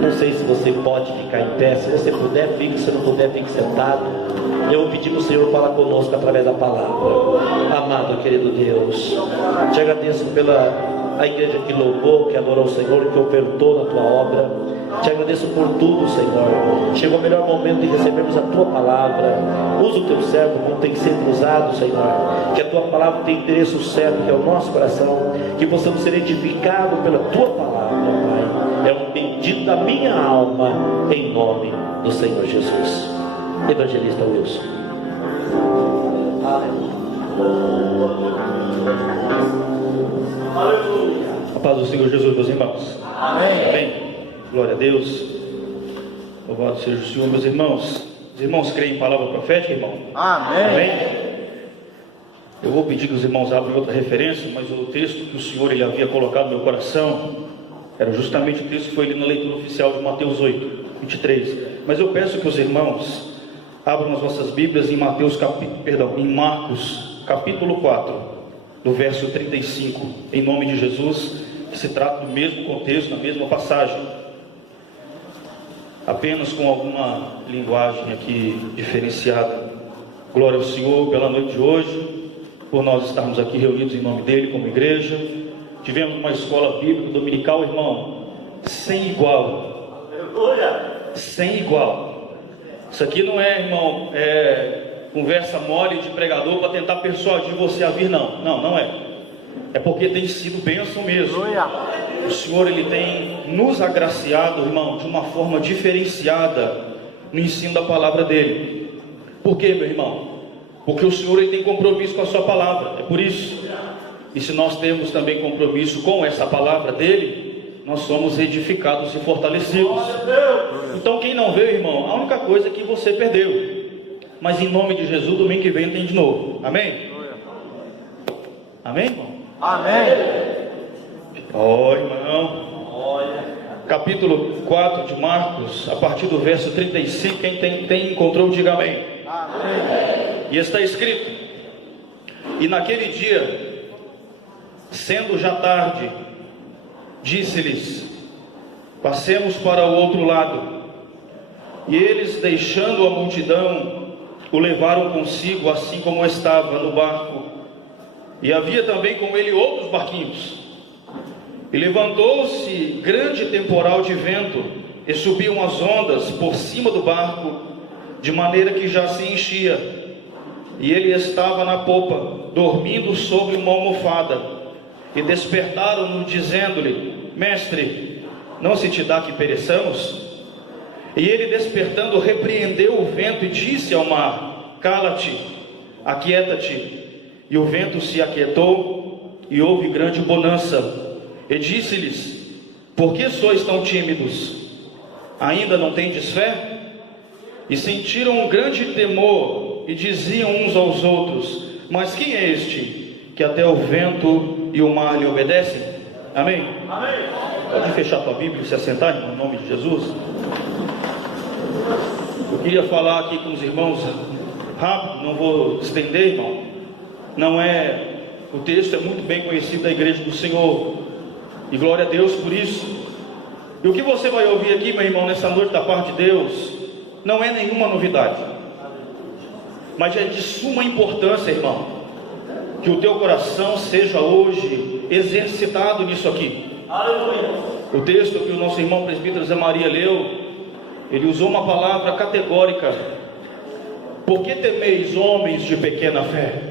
Não sei se você pode ficar em pé. Se você puder, fique. Se não puder, fique sentado. Eu vou pedir para o Senhor falar conosco através da palavra. Amado, querido Deus, te agradeço pela a igreja que louvou, que adorou o Senhor, que ofertou na tua obra. Te agradeço por tudo, Senhor. Chegou o melhor momento de recebermos a tua palavra. Usa o teu servo como tem que ser usado, Senhor. Que a tua palavra tenha endereço certo, que é o nosso coração. Que possamos ser edificados pela tua palavra, Pai. É um pedido da minha alma, em nome do Senhor Jesus. Evangelista Wilson. A paz do Senhor Jesus, meus irmãos. Amém. Amém. Glória a Deus. Louvado seja o Senhor, meus irmãos. Os irmãos creem em palavra profética, irmão? Amém. Amém. Eu vou pedir que os irmãos abram outra referência, mas o texto que o Senhor ele havia colocado no meu coração era justamente o texto que foi lido na leitura oficial de Mateus 8, 23. Mas eu peço que os irmãos abram as vossas Bíblias em em Marcos, capítulo 4, do verso 35, em nome de Jesus, que se trata do mesmo contexto, da mesma passagem, apenas com alguma linguagem aqui diferenciada. Glória ao Senhor pela noite de hoje, por nós estarmos aqui reunidos em nome dEle como igreja. Tivemos uma escola bíblica dominical, irmão, sem igual. Sem igual. Isso aqui não é, irmão, conversa mole de pregador para tentar persuadir você a vir, não. Não é. É porque tem sido bênção mesmo. O Senhor, Ele tem nos agraciado, irmão, de uma forma diferenciada no ensino da palavra dEle. Por quê, meu irmão? Porque o Senhor, Ele tem compromisso com a sua palavra. É por isso. E se nós temos também compromisso com essa palavra dEle, nós somos edificados e fortalecidos. Então quem não veio, irmão, a única coisa é que você perdeu. Mas em nome de Jesus, domingo que vem tem de novo. Amém? Amém, irmão? Amém. Irmão. Capítulo 4 de Marcos, a partir do verso 35, quem encontrou, diga amém. Amém. E está escrito: e naquele dia, sendo já tarde, disse-lhes: passemos para o outro lado. E eles, deixando a multidão, o levaram consigo, assim como estava no barco. E havia também com ele outros barquinhos. E levantou-se grande temporal de vento, e subiam as ondas por cima do barco, de maneira que já se enchia. E ele estava na popa, dormindo sobre uma almofada. E despertaram-no, dizendo-lhe: mestre, não se te dá que pereçamos? E ele, despertando, repreendeu o vento e disse ao mar: cala-te, aquieta-te. E o vento se aquietou, e houve grande bonança. E disse-lhes: por que sois tão tímidos? Ainda não tendes fé? E sentiram um grande temor, e diziam uns aos outros: mas quem é este, que até o vento e o mar lhe obedecem? Amém? Amém. Pode fechar tua Bíblia e se assentar, irmão, em nome de Jesus. Eu queria falar aqui com os irmãos rápido, não vou estender, irmão. O texto é muito bem conhecido da igreja do Senhor, e glória a Deus por isso. E o que você vai ouvir aqui, meu irmão, nessa noite da parte de Deus, não é nenhuma novidade, mas é de suma importância, irmão, que o teu coração seja hoje exercitado nisso aqui. Aleluia. O texto que o nosso irmão presbítero Zé Maria leu, ele usou uma palavra categórica: por que temeis, homens de pequena fé?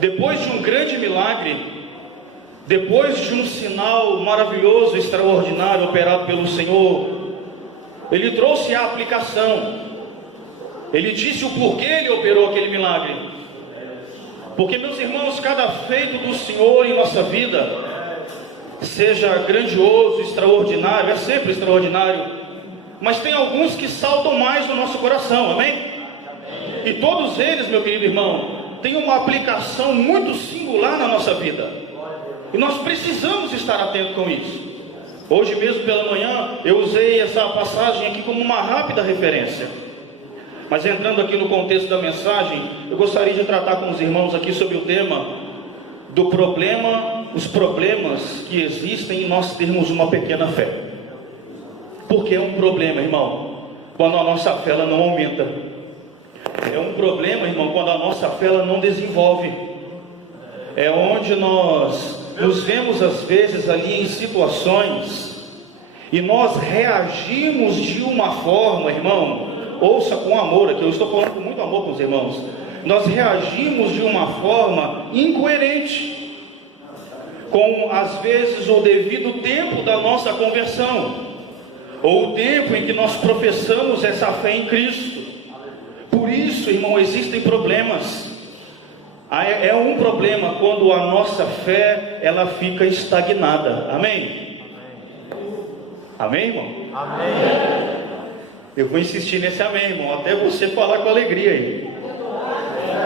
Depois de um grande milagre, depois de um sinal maravilhoso, extraordinário operado pelo Senhor, ele trouxe a aplicação. Ele disse o porquê ele operou aquele milagre. Porque, meus irmãos, cada feito do Senhor em nossa vida, seja grandioso, extraordinário, é sempre extraordinário, mas tem alguns que saltam mais no nosso coração, amém? E todos eles, meu querido irmão, têm uma aplicação muito singular na nossa vida, e nós precisamos estar atentos com isso. Hoje mesmo pela manhã eu usei essa passagem aqui como uma rápida referência, mas entrando aqui no contexto da mensagem, eu gostaria de tratar com os irmãos aqui sobre o tema do problema, os problemas que existem em nós termos uma pequena fé. Porque é um problema, irmão, quando a nossa fé ela não aumenta. É um problema, irmão, quando a nossa fé ela não desenvolve. É onde nós nos vemos às vezes ali em situações e nós reagimos de uma forma, irmão, ouça com amor aqui, eu estou falando com muito amor com os irmãos. Nós reagimos de uma forma incoerente com, às vezes, o devido tempo da nossa conversão, ou o tempo em que nós professamos essa fé em Cristo. Por isso, irmão, existem problemas. É um problema quando a nossa fé ela fica estagnada. Amém? Amém, irmão? Amém. Eu vou insistir nesse amém, irmão, até você falar com alegria aí.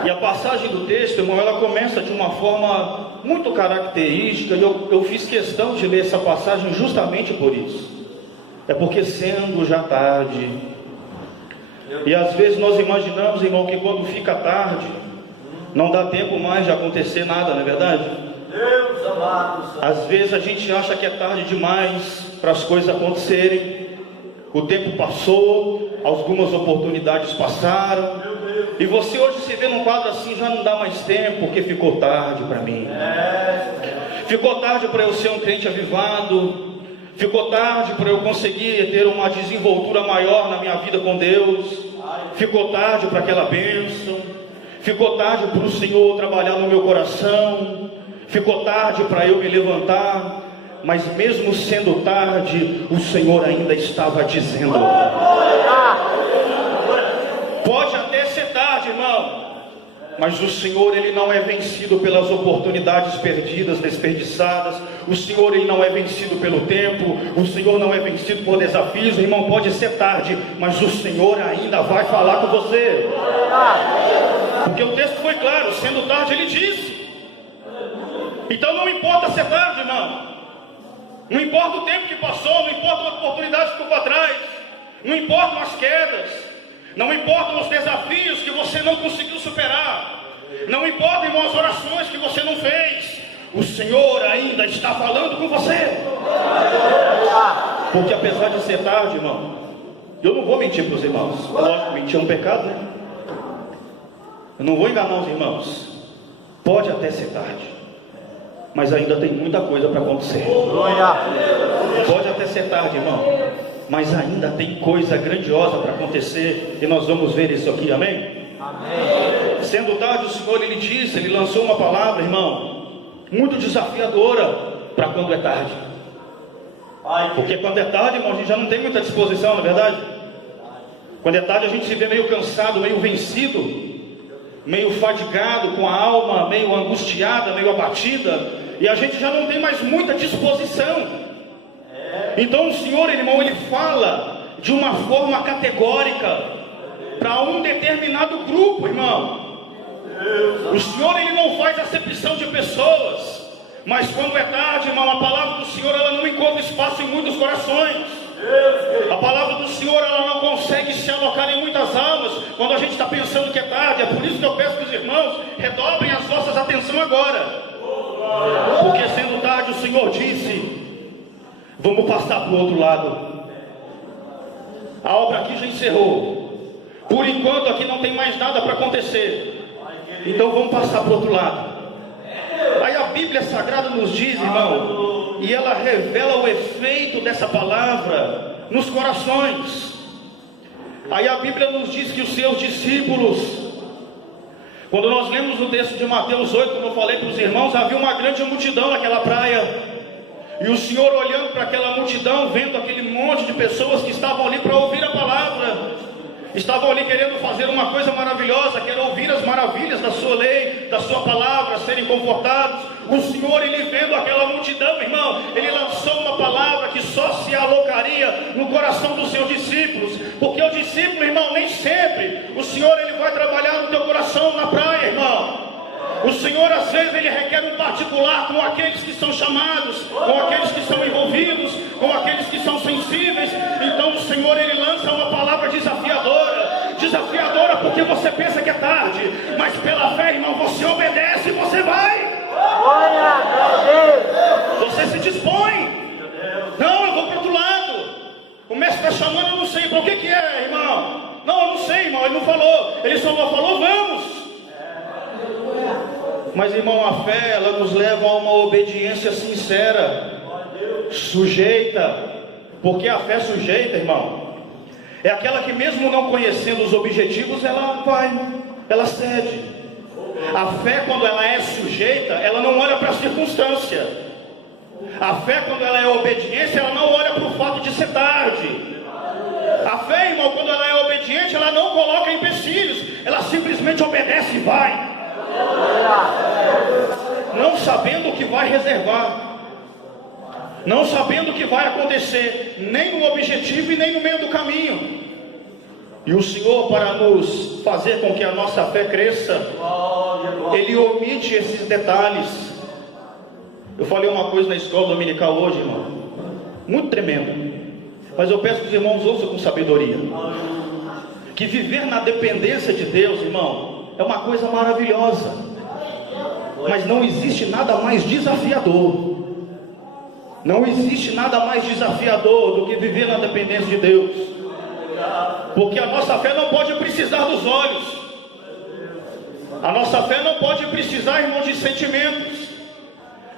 E a passagem do texto, irmão, ela começa de uma forma muito característica, e eu fiz questão de ler essa passagem justamente por isso. É porque sendo já tarde, e às vezes nós imaginamos, irmão, que quando fica tarde, não dá tempo mais de acontecer nada, não é verdade? Deus amado. Às vezes a gente acha que é tarde demais para as coisas acontecerem. O tempo passou, algumas oportunidades passaram, e você hoje se vê num quadro assim, já não dá mais tempo, porque ficou tarde para mim. Ficou tarde para eu ser um crente avivado, ficou tarde para eu conseguir ter uma desenvoltura maior na minha vida com Deus, ficou tarde para aquela bênção, ficou tarde para o Senhor trabalhar no meu coração, ficou tarde para eu me levantar. Mas mesmo sendo tarde, o Senhor ainda estava dizendo: pode até ser tarde, irmão, mas o Senhor ele não é vencido pelas oportunidades perdidas, desperdiçadas. O Senhor ele não é vencido pelo tempo. O Senhor não é vencido por desafios. Irmão, pode ser tarde, mas o Senhor ainda vai falar com você. Porque o texto foi claro, sendo tarde ele disse. Então não importa ser tarde, irmão. Não importa o tempo que passou, não importa a oportunidade que ficou para trás, não importam as quedas, não importam os desafios que você não conseguiu superar, não importa, irmão, as orações que você não fez, o Senhor ainda está falando com você. Porque apesar de ser tarde, irmão, eu não vou mentir para os irmãos. Lógico, mentir é um pecado, né? Eu não vou enganar os irmãos. Pode até ser tarde, mas ainda tem muita coisa para acontecer. Pode até ser tarde, irmão, mas ainda tem coisa grandiosa para acontecer, e nós vamos ver isso aqui, amém? Amém. Sendo tarde, o Senhor ele disse, ele lançou uma palavra, irmão, muito desafiadora para quando é tarde. Porque quando é tarde, irmão, a gente já não tem muita disposição, não é verdade? Quando é tarde a gente se vê meio cansado, meio vencido, meio fadigado com a alma, meio angustiada, meio abatida, e a gente já não tem mais muita disposição. Então o Senhor, irmão, ele fala de uma forma categórica para um determinado grupo, irmão. O Senhor ele não faz acepção de pessoas, mas quando é tarde, irmão, a palavra do Senhor ela não encontra espaço em muitos corações. A palavra do Senhor ela não consegue se alocar em muitas almas quando a gente está pensando que é tarde. É por isso que eu peço que os irmãos redobrem as vossas atenções agora. Porque sendo tarde o Senhor disse: vamos passar para o outro lado. A obra aqui já encerrou. Por enquanto aqui não tem mais nada para acontecer. Então vamos passar para o outro lado. Aí a Bíblia Sagrada nos diz, irmão, e ela revela o efeito dessa palavra nos corações. Aí a Bíblia nos diz que os seus discípulos, quando nós lemos o texto de Mateus 8, como eu falei para os irmãos, havia uma grande multidão naquela praia. E o Senhor olhando para aquela multidão, vendo aquele monte de pessoas que estavam ali para ouvir a palavra, estavam ali querendo fazer uma coisa maravilhosa, querendo ouvir as maravilhas da sua lei, da sua palavra, serem confortados. O Senhor, ele vendo aquela multidão, irmão, ele lançou uma palavra que só se alocaria no coração dos seus discípulos. Porque o discípulo, irmão, nem sempre o Senhor ele vai trabalhar no teu coração na praia, irmão. O Senhor às vezes ele requer um particular com aqueles que são chamados, com aqueles que são envolvidos, com aqueles que são sensíveis. Então o Senhor ele lança uma palavra desafiadora, desafiadora porque você pensa que é tarde, mas pela fé, irmão, você obedece e você vai. Você se dispõe. Não, eu vou para o outro lado. O mestre chamando, eu não sei. Para o que é, irmão? Não, eu não sei, irmão. Ele não falou. Ele só falou, vamos. Mas, irmão, a fé, ela nos leva a uma obediência sincera, sujeita. Porque a fé sujeita, irmão, é aquela que mesmo não conhecendo os objetivos, ela vai, ela cede. A fé, quando ela é sujeita, ela não olha para a circunstância. A fé, quando ela é obediência, ela não olha para o fato de ser tarde. A fé, irmão, quando ela é obediente, ela não coloca empecilhos, ela simplesmente obedece e vai, não sabendo o que vai reservar, não sabendo o que vai acontecer, nem no objetivo e nem no meio do caminho. E o Senhor, para nos fazer com que a nossa fé cresça, Ele omite esses detalhes. Eu falei uma coisa na escola dominical hoje, irmão, muito tremendo, mas eu peço que os irmãos ouçam com sabedoria, que viver na dependência de Deus, irmão, é uma coisa maravilhosa, mas não existe nada mais desafiador. Não existe nada mais desafiador do que viver na dependência de Deus. Porque a nossa fé não pode precisar dos olhos. A nossa fé não pode precisar, irmão, de sentimentos.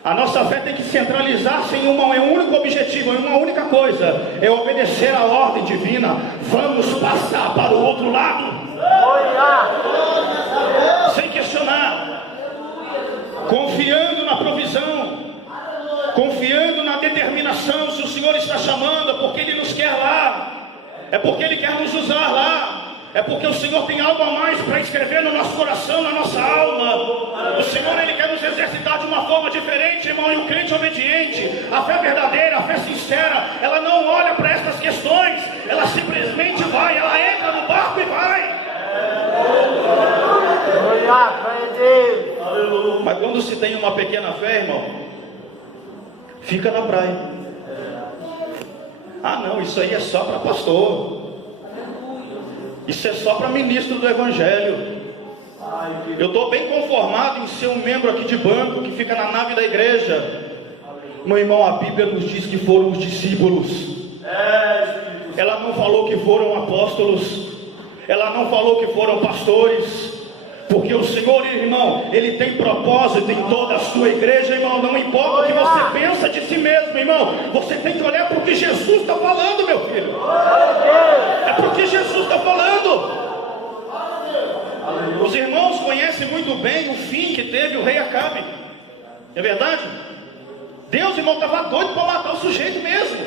A nossa fé tem que centralizar-se em um único objetivo, em uma única coisa: é obedecer à ordem divina. Vamos passar para o outro lado, sem questionar, confiando na provisão, confiando na determinação. Se o Senhor está chamando, é porque Ele nos quer lá, é porque Ele quer nos usar lá, é porque o Senhor tem algo a mais para escrever no nosso coração, na nossa alma. O Senhor, Ele quer nos exercitar de uma forma diferente, irmão. E o crente obediente, a fé verdadeira, a fé sincera, ela não olha para essas questões, ela simplesmente vai, ela entra no barco e vai. Mas quando se tem uma pequena fé, irmão, fica na praia. Ah não, isso aí é só para pastor, isso é só para ministro do evangelho. Eu estou bem conformado em ser um membro aqui de banco que fica na nave da igreja. Meu irmão, a Bíblia nos diz que foram os discípulos. Ela não falou que foram apóstolos, ela não falou que foram pastores. Porque o Senhor, irmão, Ele tem propósito em toda a sua igreja, irmão. Não importa o que você pensa de si mesmo, irmão, você tem que olhar para o que Jesus está falando, meu filho. É porque Jesus está falando. Os irmãos conhecem muito bem o fim que teve o rei Acabe. É verdade? Deus, irmão, estava doido para matar o sujeito mesmo.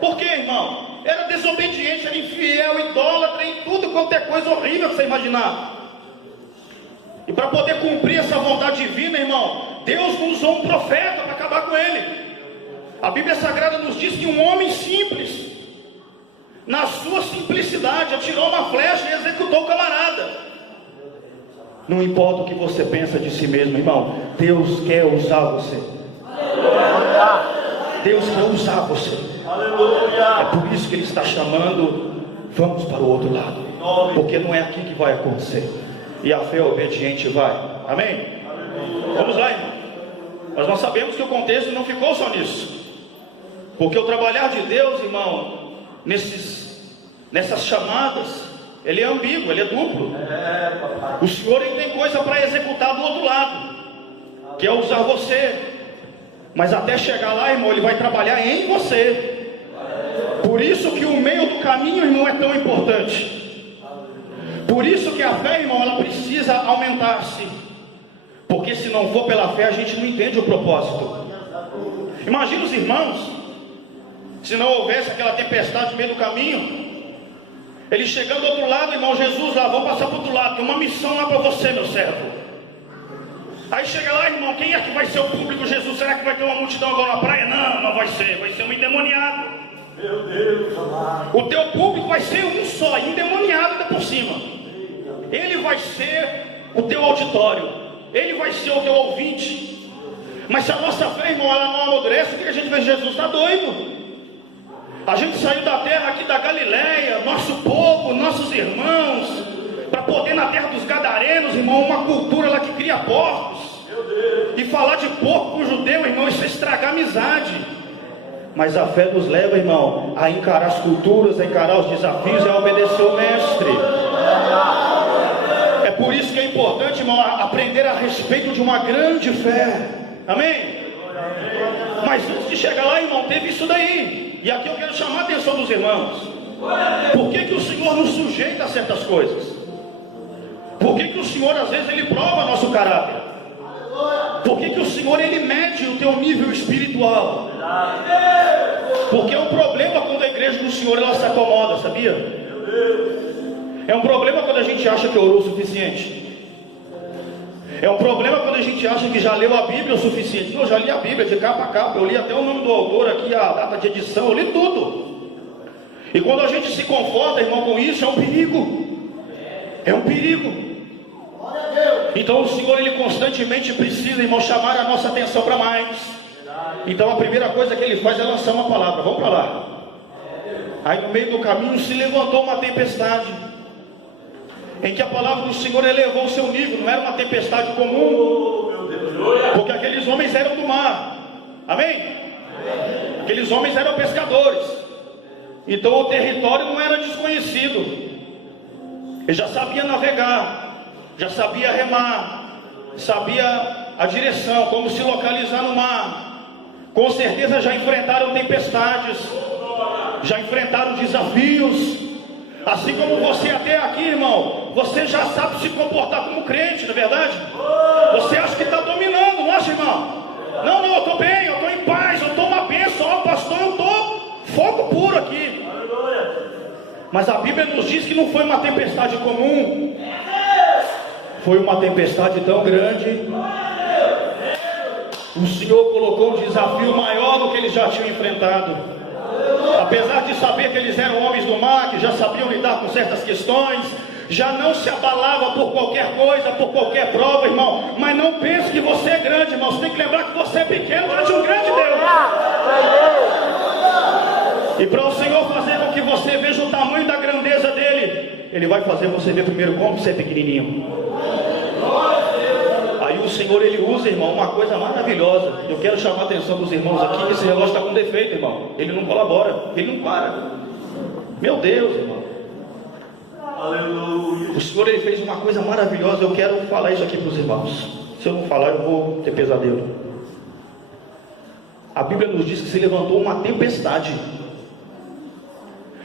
Por quê, irmão? Era desobediente, era infiel, idólatra, em tudo quanto é coisa horrível que você imaginar. E para poder cumprir essa vontade divina, irmão, Deus usou um profeta para acabar com ele. A Bíblia Sagrada nos diz que um homem simples, na sua simplicidade, atirou uma flecha e executou o camarada. Não importa o que você pensa de si mesmo, irmão, Deus quer usar você. Deus quer usar você. É por isso que Ele está chamando, vamos para o outro lado, porque não é aqui que vai acontecer. E a fé obediente vai. Amém? Vamos lá, irmão. Mas nós sabemos que o contexto não ficou só nisso. Porque o trabalhar de Deus, irmão, nessas chamadas, ele é ambíguo, ele é duplo. O Senhor, Ele tem coisa para executar do outro lado, que é usar você. Mas até chegar lá, irmão, Ele vai trabalhar em você. Por isso que o meio do caminho, irmão, é tão importante. Por isso que a fé, irmão, ela precisa aumentar-se. Porque se não for pela fé, a gente não entende o propósito. Imagina os irmãos, se não houvesse aquela tempestade no meio do caminho, eles chegando do outro lado, irmão, Jesus lá, vou passar para o outro lado, tem uma missão lá para você, meu servo. Aí chega lá, irmão, quem é que vai ser o público? Jesus, será que vai ter uma multidão agora na praia? Não, não vai ser um endemoniado. Meu Deus amado. O teu público vai ser um só, endemoniado ainda por cima. Ele vai ser o teu auditório, ele vai ser o teu ouvinte. Mas se a nossa fé, irmão, ela não amadurece, o que a gente vê? Jesus está doido. A gente saiu da terra aqui da Galileia, nosso povo, nossos irmãos, para poder na terra dos Gadarenos, irmão, uma cultura lá que cria porcos. E falar de porco com o judeu, irmão, isso é estragar a amizade. Mas a fé nos leva, irmão, a encarar as culturas, a encarar os desafios e a obedecer o mestre. É por isso que é importante, irmão, aprender a respeito de uma grande fé. Amém? Mas antes de chegar lá, irmão, teve isso daí. E aqui eu quero chamar a atenção dos irmãos. Por que o Senhor nos sujeita a certas coisas? Por que o Senhor, às vezes, Ele prova nosso caráter? Por que o Senhor, Ele mede o teu nível espiritual? Porque é um problema quando a igreja do Senhor, ela se acomoda, sabia? É um problema quando a gente acha que orou o suficiente. É um problema quando a gente acha que já leu a Bíblia o suficiente. Não, eu já li a Bíblia de capa a capa. Eu li até o nome do autor aqui, a data de edição, eu li tudo. E quando a gente se conforta, irmão, com isso, é um perigo. É um perigo. Então o Senhor, Ele constantemente precisa, irmão, chamar a nossa atenção para mais. Então a primeira coisa que Ele faz é lançar uma palavra. Vamos para lá. Aí no meio do caminho se levantou uma tempestade, em que a palavra do Senhor elevou o seu nível. Não era uma tempestade comum, porque aqueles homens eram do mar. Amém? Aqueles homens eram pescadores. Então o território não era desconhecido. Ele já sabia navegar, já sabia remar, sabia a direção, como se localizar no mar. Com certeza já enfrentaram tempestades, já enfrentaram desafios. Assim como você até aqui, irmão, você já sabe se comportar como crente, não é verdade? Você acha que está dominando, não acha, irmão? Não, eu estou bem, eu estou em paz, eu estou uma bênção, ó pastor, eu estou fogo puro aqui. Mas a Bíblia nos diz que não foi uma tempestade comum, foi uma tempestade tão grande. O Senhor colocou um desafio maior do que eles já tinham enfrentado. Apesar de saber que eles eram homens do mar, que já sabiam lidar com certas questões, já não se abalava por qualquer coisa, por qualquer prova, irmão. Mas não pense que você é grande, irmão. Você tem que lembrar que você é pequeno diante de um grande Deus. E para o Senhor fazer com que você veja o tamanho da grandeza dele, Ele vai fazer você ver primeiro como você é pequenininho. Aí o Senhor, Ele usa, irmão, uma coisa maravilhosa. Eu quero chamar a atenção dos irmãos aqui, que esse relógio está com defeito, irmão. Ele não colabora, ele não para. Meu Deus, irmão. Aleluia. O Senhor, Ele fez uma coisa maravilhosa. Eu quero falar isso aqui para os irmãos. Se eu não falar, eu vou ter pesadelo. A Bíblia nos diz que se levantou uma tempestade.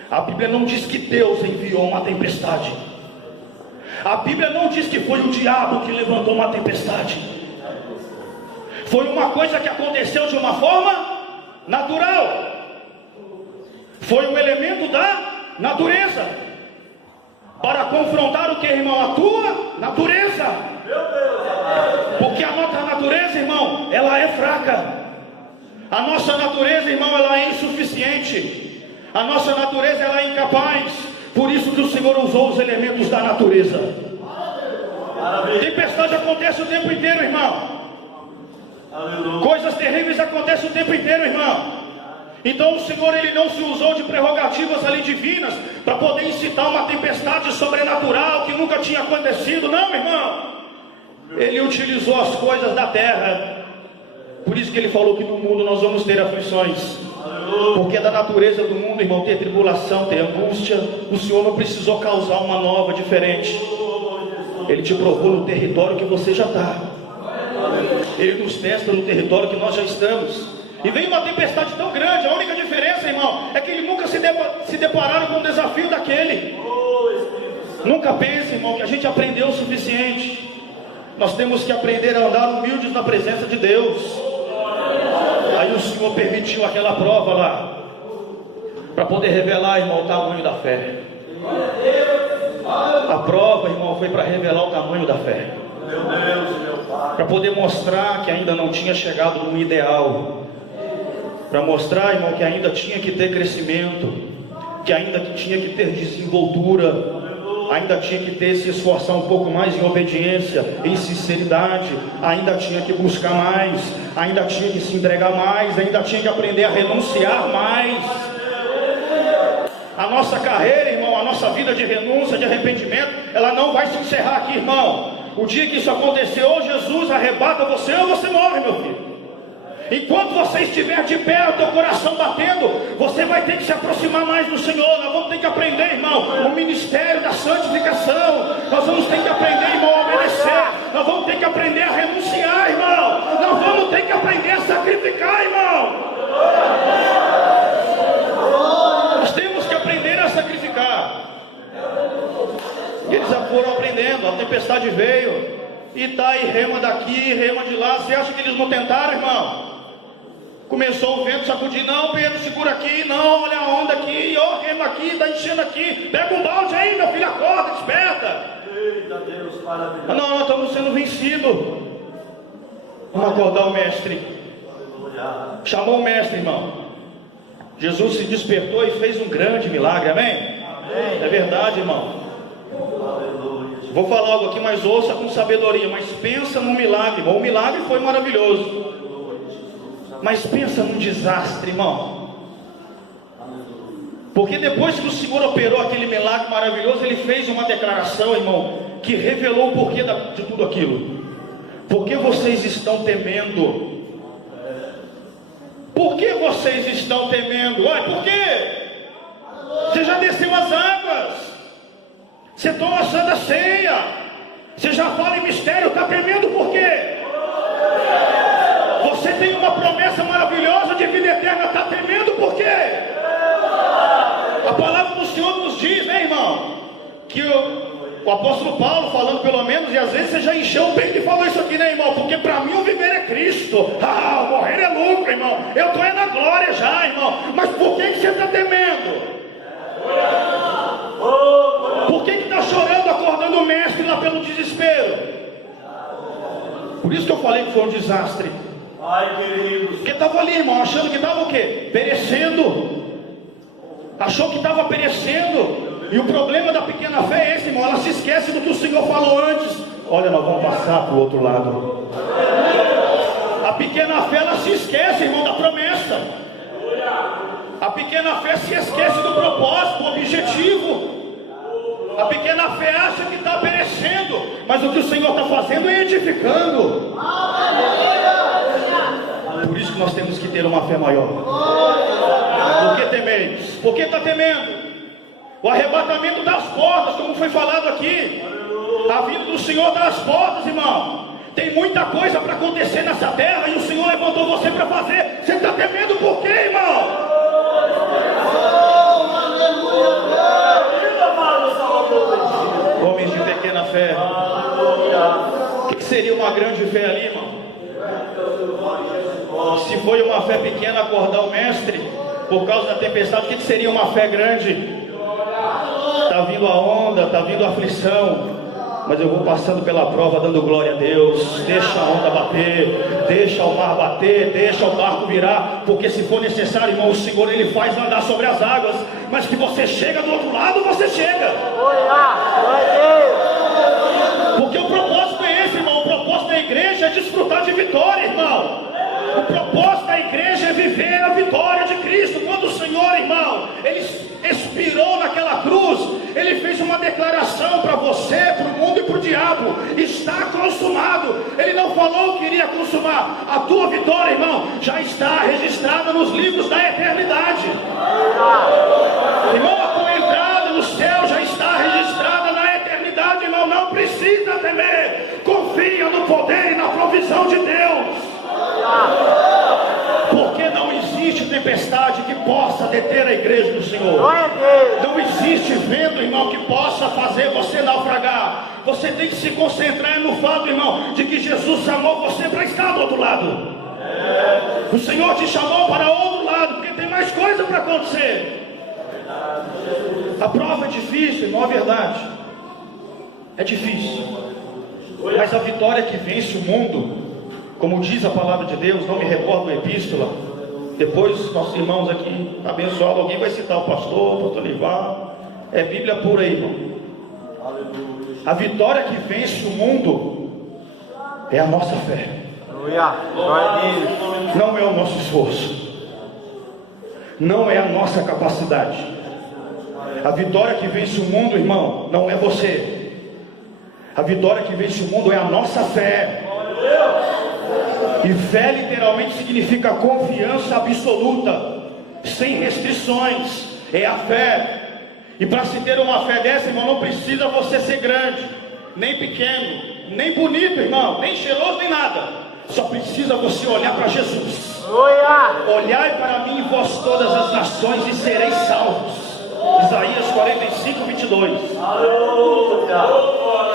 A Bíblia não diz que Deus enviou uma tempestade. A Bíblia não diz que foi o diabo que levantou uma tempestade. Foi uma coisa que aconteceu de uma forma natural. Foi um elemento da natureza, para confrontar o que, irmão? A tua natureza. Porque a nossa natureza, irmão, ela é fraca. A nossa natureza, irmão, ela é insuficiente. A nossa natureza, ela é incapaz. Por isso que o Senhor usou os elementos da natureza. Tempestade acontece o tempo inteiro, irmão. Coisas terríveis acontecem o tempo inteiro, irmão. Então o Senhor, Ele não se usou de prerrogativas ali divinas para poder incitar uma tempestade sobrenatural que nunca tinha acontecido. Não, irmão. Ele utilizou as coisas da terra. Por isso que Ele falou que no mundo nós vamos ter aflições. Porque é da natureza do mundo, irmão, ter tribulação, ter angústia. O Senhor não precisou causar uma nova, diferente. Ele te provou no território que você já está. Ele nos testa no território que nós já estamos. E vem uma tempestade tão grande. A única diferença, irmão, é que ele nunca se depararam com um desafio daquele. Nunca pense, irmão, que a gente aprendeu o suficiente. Nós temos que aprender a andar humildes na presença de Deus. Aí o Senhor permitiu aquela prova lá, para poder revelar, irmão, o tamanho da fé. A prova, irmão, foi para revelar o tamanho da fé. Para poder mostrar que ainda não tinha chegado no ideal. Para mostrar, irmão, que ainda tinha que ter crescimento, que ainda tinha que ter desenvoltura, ainda tinha que ter se esforçar um pouco mais em obediência, em sinceridade, ainda tinha que buscar mais, ainda tinha que se entregar mais, ainda tinha que aprender a renunciar mais. A nossa carreira, irmão, a nossa vida de renúncia, de arrependimento, ela não vai se encerrar aqui, irmão. O dia que isso acontecer, ou Jesus arrebata você, ou você morre, meu filho. Enquanto você estiver de pé, o teu coração batendo, você vai ter que se aproximar mais do Senhor. Nós vamos ter que aprender, irmão, o ministério da santificação. Nós vamos ter que aprender, irmão, a obedecer. Nós vamos ter que aprender a renunciar, irmão. Nós vamos ter que aprender a sacrificar, irmão. Nós temos que aprender a sacrificar. E eles já foram aprendendo. A tempestade veio, e tá aí, rema daqui, rema de lá. Você acha que eles não tentaram, irmão? Começou o vento sacudir, não, Pedro, segura aqui, não, olha a onda aqui, ó, rema aqui, tá enchendo aqui, pega um balde aí, meu filho, acorda, desperta. Eita Deus, maravilhoso. Não, nós estamos sendo vencidos. Vamos acordar o mestre. Chamou o mestre, irmão. Jesus se despertou e fez um grande milagre, amém? Amém. É verdade, irmão. Vou falar algo aqui, mas ouça com sabedoria. Mas pensa num milagre, irmão. O milagre foi maravilhoso. Mas pensa num desastre, irmão. Porque depois que o Senhor operou aquele milagre maravilhoso, Ele fez uma declaração, irmão, que revelou o porquê de tudo aquilo. Por que vocês estão temendo? Por que vocês estão temendo? Olha, por quê? Você já desceu as águas. Você toma a santa ceia. Você já fala em mistério. Está temendo por quê? Você tem uma promessa maravilhosa de vida eterna. Está temendo por quê? A palavra do Senhor nos diz, né, irmão, que o apóstolo Paulo falando pelo menos, e às vezes você já encheu o peito e falou isso aqui, né, irmão? Porque para mim o viver é Cristo. O morrer é lucro, irmão. Eu estou na glória já, irmão. Mas por que você está temendo? Por que está chorando, acordando o mestre lá pelo desespero? Por isso que eu falei que foi um desastre. Ai, queridos. Porque estava ali, irmão, achando que estava o quê? Perecendo. Achou que estava perecendo. E o problema da pequena fé é esse, irmão. Ela se esquece do que o Senhor falou antes. Olha, nós vamos passar para o outro lado. A pequena fé, ela se esquece, irmão, da promessa. A pequena fé se esquece do propósito, do objetivo. A pequena fé acha que está perecendo, mas o que o Senhor está fazendo é edificando. Por isso que nós temos que ter uma fé maior. Por que temeis? Por que está temendo? O arrebatamento das portas, como foi falado aqui. A vinda do Senhor das portas, irmão. Tem muita coisa para acontecer nessa terra e o Senhor levantou você para fazer. Você está temendo por quê, irmão? Homens de pequena fé. O que seria uma grande fé ali, irmão? Se foi uma fé pequena acordar o mestre por causa da tempestade, o que seria uma fé grande? Está vindo a onda, está vindo a aflição, mas eu vou passando pela prova dando glória a Deus. Deixa a onda bater, deixa o mar bater, deixa o barco virar, porque se for necessário, irmão, o Senhor Ele faz andar sobre as águas, mas que você chega do outro lado, você chega. Porque o propósito é esse, irmão. O propósito da igreja é desfrutar de vitória, irmão. O propósito da igreja é viver a vitória de Cristo. Quando o Senhor, irmão, Ele expirou naquela cruz, Ele fez uma declaração para você, para o mundo e para o diabo: está consumado. Ele não falou que iria consumar. A tua vitória, irmão, já está registrada nos livros da eternidade. Irmão, a tua entrada no céu já está registrada na eternidade, irmão. Não precisa temer. Confia no poder e na provisão de Deus. Porque não existe tempestade que possa deter a igreja do Senhor. Não existe vento, irmão, que possa fazer você naufragar. Você tem que se concentrar no fato, irmão, de que Jesus chamou você para estar do outro lado. O Senhor te chamou para outro lado, porque tem mais coisa para acontecer. A prova é difícil, irmão, é verdade. É difícil. Mas a vitória que vence o mundo, como diz a palavra de Deus, não me recordo da epístola. Depois nossos irmãos aqui abençoados, alguém vai citar o pastor Livar. É Bíblia pura aí, irmão. A vitória que vence o mundo é a nossa fé. Não é o nosso esforço, não é a nossa capacidade. A vitória que vence o mundo, irmão, não é você. A vitória que vence o mundo é a nossa fé. E fé literalmente significa confiança absoluta, sem restrições. É a fé. E para se ter uma fé dessa, irmão, não precisa você ser grande, nem pequeno, nem bonito, irmão, nem cheiroso, nem nada. Só precisa você olhar para Jesus. Olhai para mim, vós todas as nações, e sereis salvos. Isaías 45, 22.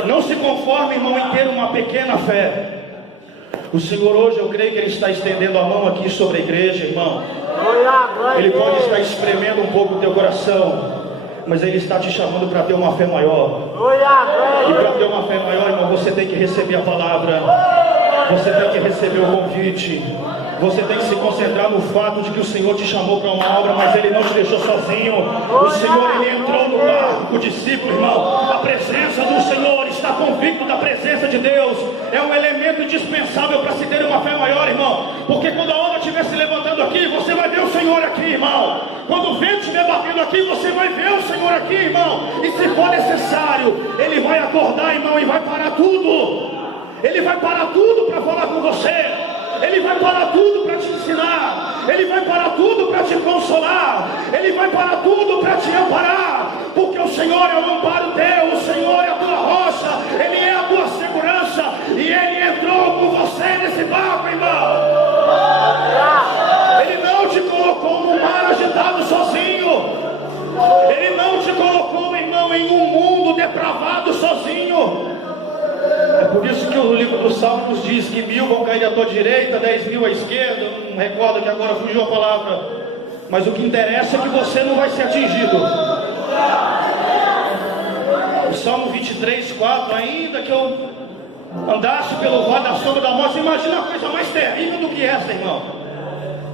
Não se conforme, irmão, em ter uma pequena fé. O Senhor hoje, eu creio que Ele está estendendo a mão aqui sobre a igreja, irmão. Ele pode estar espremendo um pouco o teu coração, mas Ele está te chamando para ter uma fé maior. E para ter uma fé maior, irmão, você tem que receber a palavra, você tem que receber o convite, você tem que se concentrar no fato de que o Senhor te chamou para uma obra, mas Ele não te deixou sozinho. O Senhor, Ele entrou no barco com o discípulo, irmão. A presença do Senhor, está convicto da presença de Deus, é um elemento indispensável para se ter uma fé maior, irmão. Porque quando a onda estiver se levantando aqui, você vai ver o Senhor aqui, irmão. Quando o vento estiver batendo aqui, você vai ver o Senhor aqui, irmão. E se for necessário, Ele vai acordar, irmão, e vai parar tudo. Ele vai parar tudo para falar com você. Ele vai parar tudo para te ensinar. Ele vai parar tudo para te consolar. Ele vai parar tudo para te amparar. Porque o Senhor é o amparo teu. O Senhor é a tua rocha. Ele é a tua segurança. E Ele entrou com você nesse barco, irmão. Ele não te colocou no mar agitado sozinho. Ele não te colocou, irmão, em um mundo depravado sozinho. É por isso que o livro dos Salmos diz que 1000 vão cair à tua direita, 10.000 à esquerda. Não recordo que agora fugiu a palavra. Mas o que interessa é que você não vai ser atingido. O Salmo 23, 4. Ainda que eu andasse pelo vale da sombra da morte. Imagina a coisa mais terrível do que essa, irmão.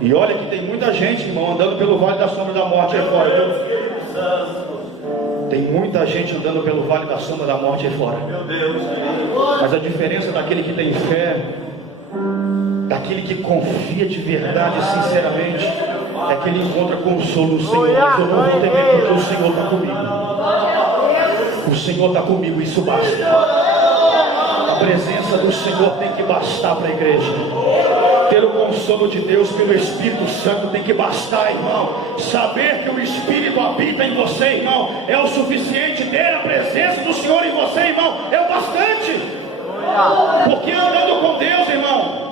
E olha que tem muita gente, irmão, andando pelo vale da sombra da morte aí fora, viu? Tem muita gente andando pelo vale da sombra da morte aí fora. Mas a diferença daquele que tem fé, daquele que confia de verdade, sinceramente, é que ele encontra consolo no Senhor. Mas eu não vou temer, porque o Senhor está comigo. O Senhor está comigo, isso basta. A presença do Senhor tem que bastar para a igreja. Ter o consolo de Deus pelo Espírito Santo tem que bastar, irmão. Saber que o Espírito habita em você, irmão, é o suficiente. Ter a presença do Senhor em você, irmão, é o bastante. Porque andando com Deus, irmão,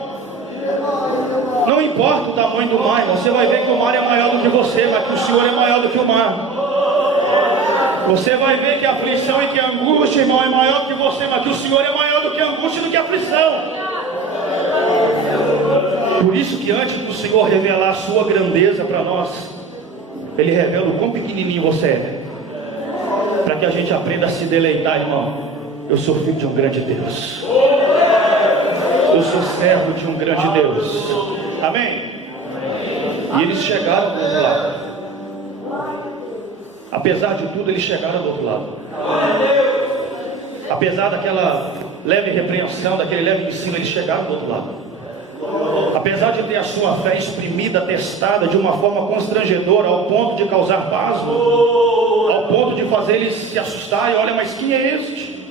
não importa o tamanho do mar, irmão. Você vai ver que o mar é maior do que você, mas que o Senhor é maior do que o mar. Você vai ver que a aflição e que a angústia, irmão, é maior do que você, mas que o Senhor é maior do que a angústia e do que a aflição. Por isso que antes do Senhor revelar a sua grandeza para nós, Ele revela o quão pequenininho você é, para que a gente aprenda a se deleitar, irmão. Eu sou filho de um grande Deus. Eu sou servo de um grande Deus. Amém? E eles chegaram do outro lado. Apesar de tudo, eles chegaram do outro lado. Apesar daquela leve repreensão, daquele leve ensino, eles chegaram do outro lado. Apesar de ter a sua fé exprimida, testada de uma forma constrangedora, ao ponto de causar pasmo, ao ponto de fazer eles se assustarem. Olha, mas quem é este?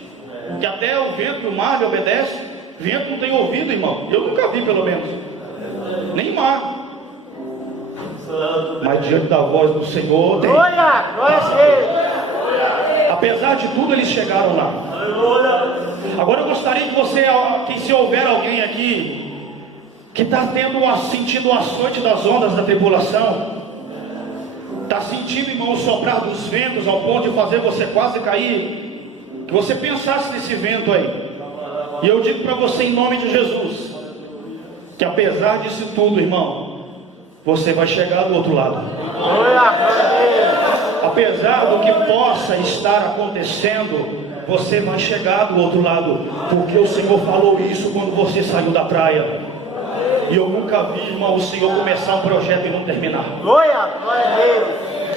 Que até o vento e o mar lhe obedecem. Vento não tem ouvido, irmão. Eu nunca vi, pelo menos. Nem mar. Mas diante da voz do Senhor tem. Apesar de tudo, eles chegaram lá. Agora eu gostaria que você, que se houver alguém aqui que está sentindo o açoite das ondas da tribulação, está sentindo, irmão, o soprar dos ventos ao ponto de fazer você quase cair, que você pensasse nesse vento aí. E eu digo para você, em nome de Jesus, que apesar disso tudo, irmão, você vai chegar do outro lado. Apesar do que possa estar acontecendo, você vai chegar do outro lado, porque o Senhor falou isso quando você saiu da praia. E eu nunca vi, irmão, o Senhor começar um projeto e não terminar.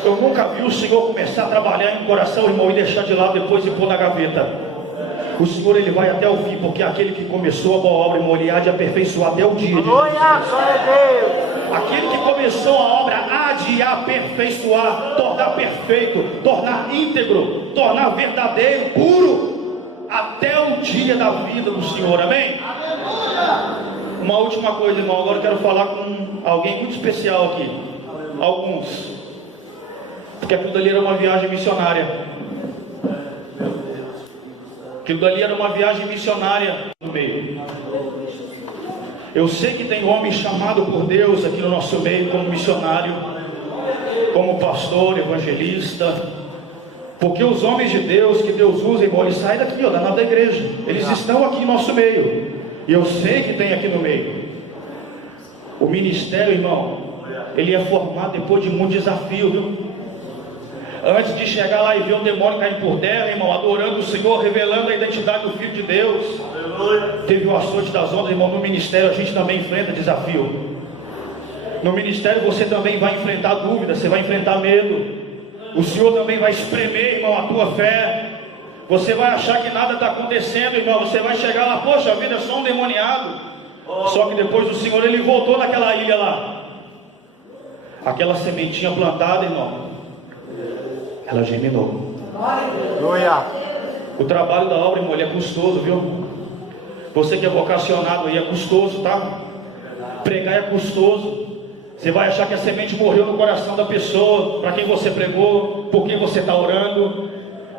Eu nunca vi o Senhor começar a trabalhar em um coração, irmão, e deixar de lado depois e pôr na gaveta. O Senhor, Ele vai até o fim, porque aquele que começou a boa obra, irmão, Ele há de aperfeiçoar até o dia de Jesus. Aquele que começou a obra há de aperfeiçoar, tornar perfeito, tornar íntegro, tornar verdadeiro, puro, até o dia da vida do Senhor. Amém? Uma última coisa, irmão, agora eu quero falar com alguém muito especial aqui. Alguns. Porque aquilo dali era uma viagem missionária. Aquilo dali era uma viagem missionária no meio. Eu sei que tem homem chamado por Deus aqui no nosso meio como missionário, como pastor, evangelista. Porque os homens de Deus que Deus usa, irmão, eles saem daqui, ó, da igreja. Eles estão aqui no nosso meio. E eu sei que tem aqui no meio. O ministério, irmão, ele é formado depois de muito desafio, viu? Antes de chegar lá e ver o demônio cair por terra, irmão, adorando o Senhor, revelando a identidade do Filho de Deus. Teve o açoite das ondas, irmão. No ministério a gente também enfrenta desafio. No ministério você também vai enfrentar dúvidas, você vai enfrentar medo. O Senhor também vai espremer, irmão, a tua fé. Você vai achar que nada está acontecendo, irmão. Você vai chegar lá, poxa, a vida é só um demoniado. Só que depois o Senhor, ele voltou naquela ilha lá. Aquela sementinha plantada, irmão, ela germinou. O trabalho da obra, irmão, ele é custoso, viu? Você que é vocacionado aí, é custoso, tá? Pregar é custoso. Você vai achar que a semente morreu no coração da pessoa, para quem você pregou, por quem você está orando.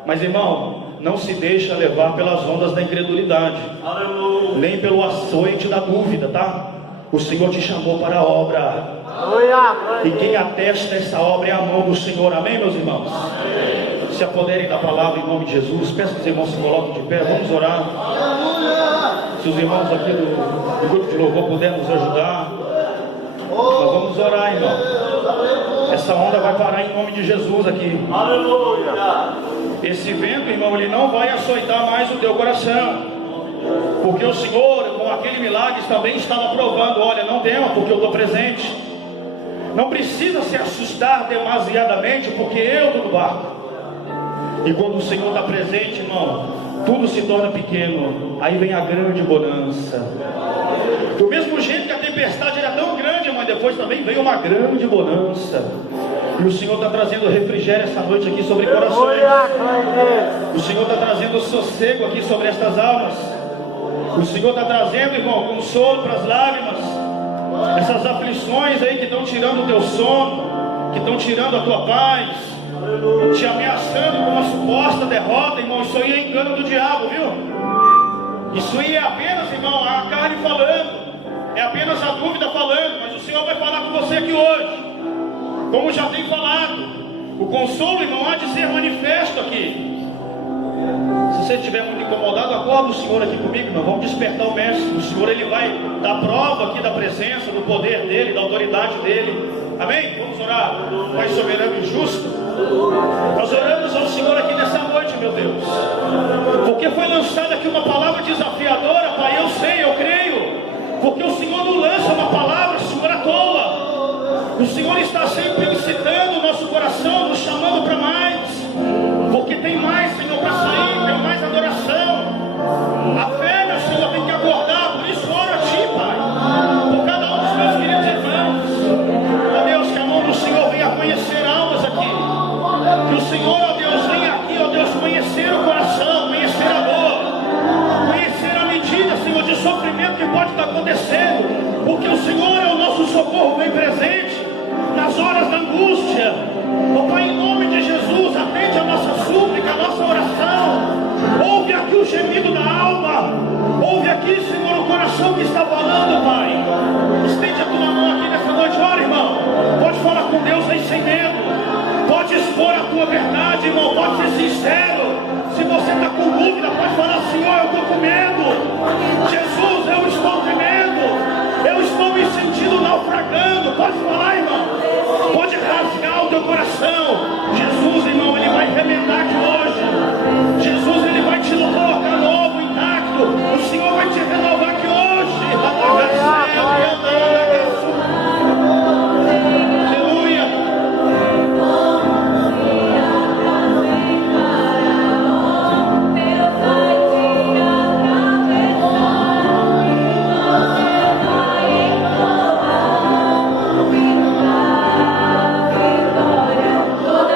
Mas, irmão, não se deixa levar pelas ondas da incredulidade, nem pelo açoite da dúvida, tá? O Senhor te chamou para a obra. E quem atesta essa obra é a mão do Senhor. Amém, meus irmãos? Se apoderem da palavra em nome de Jesus. Peço que os irmãos se coloquem de pé. Vamos orar. Se os irmãos aqui do grupo de louvor puderem nos ajudar, nós vamos orar, irmão. Essa onda vai parar em nome de Jesus aqui. Esse vento, irmão, ele não vai açoitar mais o teu coração. Porque o Senhor, com aquele milagre, também estava provando: olha, não tema, porque eu estou presente. Não precisa se assustar demasiadamente, porque eu estou no barco. E quando o Senhor está presente, irmão, tudo se torna pequeno. Aí vem a grande bonança. Do mesmo jeito que a tempestade era tão grande, mas depois também veio uma grande bonança. E o Senhor está trazendo refrigério essa noite aqui sobre corações. O Senhor está trazendo sossego aqui sobre estas almas. O Senhor está trazendo, irmão, consolo para as lágrimas. Essas aflições aí que estão tirando o teu sono, que estão tirando a tua paz, te ameaçando com uma suposta derrota, irmão. Isso aí é engano do diabo, viu? Isso aí é apenas, irmão, a carne falando. É apenas a dúvida falando. Mas o Senhor vai falar com você aqui hoje, como já tem falado. O consolo, irmão, há de ser manifesto aqui. Se você estiver muito incomodado, acorda o Senhor aqui comigo, irmão. Vamos despertar o Mestre. O Senhor, ele vai dar prova aqui da presença, do poder dele, da autoridade dele. Amém? Vamos orar. Pai soberano e justo, nós oramos ao Senhor aqui nessa noite, meu Deus, porque foi lançada aqui uma palavra desafiadora, Pai. Eu sei, eu creio, porque o Senhor não lança uma palavra, Senhor, à toa. O Senhor está sempre incitando o nosso coração, nos chamando para mais, porque tem mais, Senhor, para sair, tem mais adoração. A fé, meu Senhor, tem que acordar. Por isso oro a Ti, Pai, por cada um dos meus queridos irmãos. Ó Deus, que a mão do Senhor venha conhecer almas aqui. Que o Senhor, ó Deus, venha aqui, ó Deus, conhecer o coração, conhecer a dor, conhecer a medida, Senhor, de sofrimento que pode estar acontecendo, porque o Senhor é o nosso socorro bem presente nas horas da angústia. Ó Pai, em nome de Jesus, atende a nossa súplica, a nossa oração. Ouve aqui o gemido da alma. Ouve aqui, Senhor, o coração que está falando, Pai. Estende a tua mão aqui nessa noite. Ora, irmão, pode falar com Deus aí sem medo. Pode expor a tua verdade, irmão. Pode ser sincero. Se você está com dúvida, pode falar: Senhor, eu estou com medo. Jesus, eu estou tremendo. Eu estou me sentindo naufragando. Pode falar, irmão. Pode rasgar o teu coração. Jesus, irmão, ele vai arrebentar aqui hoje. Jesus, ele vai te colocar novo, intacto. O Senhor vai te renovar aqui hoje. Aleluia. Toda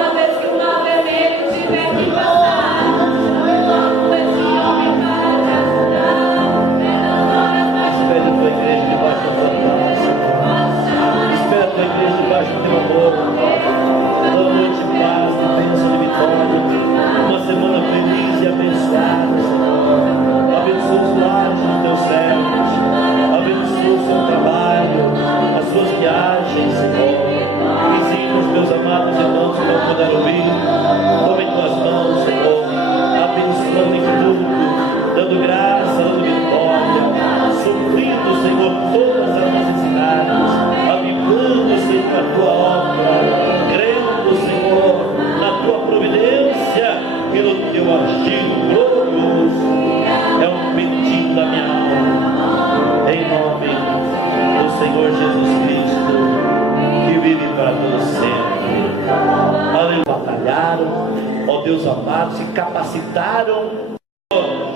treinaram, ó Deus amado, se capacitaram.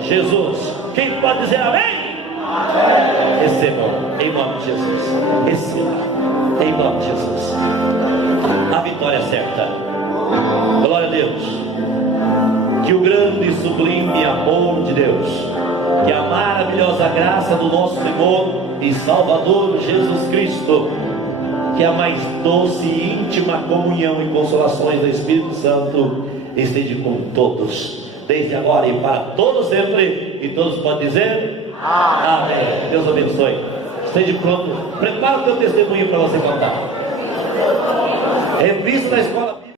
Jesus, quem pode dizer amém? Recebam, em nome de Jesus. Recebam, em nome de Jesus. A vitória é certa. Glória a Deus. Que o grande e sublime amor de Deus, que a maravilhosa graça do nosso Senhor e Salvador Jesus Cristo, que a mais doce e íntima comunhão e consolações do Espírito Santo esteja com todos, desde agora e para todos sempre. E todos podem dizer amém. Deus abençoe. Esteja pronto. Prepara o teu testemunho para você contar. Revista da escola.